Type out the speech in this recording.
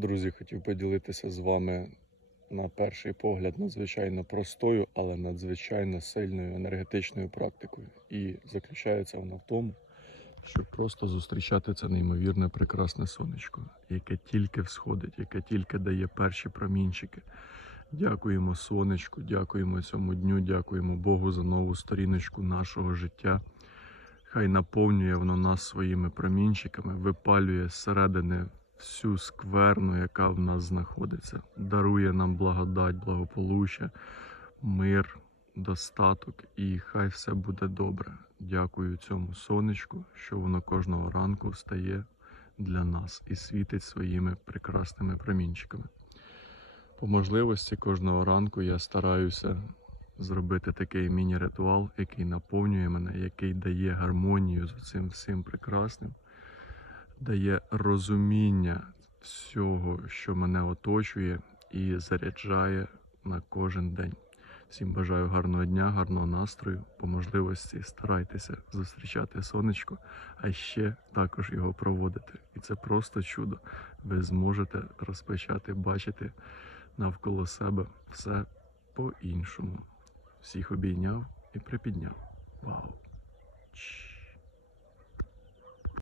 Друзі, хотів поділитися з вами на перший погляд надзвичайно простою, але надзвичайно сильною енергетичною практикою. І заключається вона в тому, щоб просто зустрічати це неймовірне прекрасне сонечко, яке тільки всходить, яке тільки дає перші промінчики. Дякуємо сонечку, дякуємо цьому дню, дякуємо Богу за нову сторіночку нашого життя. Хай наповнює воно нас своїми промінчиками, випалює зсередини всю скверну, яка в нас знаходиться, дарує нам благодать, благополуччя, мир, достаток, і хай все буде добре. Дякую цьому сонечку, що воно кожного ранку встає для нас і світить своїми прекрасними промінчиками. По можливості кожного ранку я стараюся зробити такий міні-ритуал, який наповнює мене, який дає гармонію з цим всім прекрасним, дає розуміння всього, що мене оточує, і заряджає на кожен день. Всім бажаю гарного дня, гарного настрою. По можливості старайтеся зустрічати сонечко, а ще також його проводити. І це просто чудо. Ви зможете розпочати бачити навколо себе все по-іншому. Всіх обійняв і припідняв. Вау!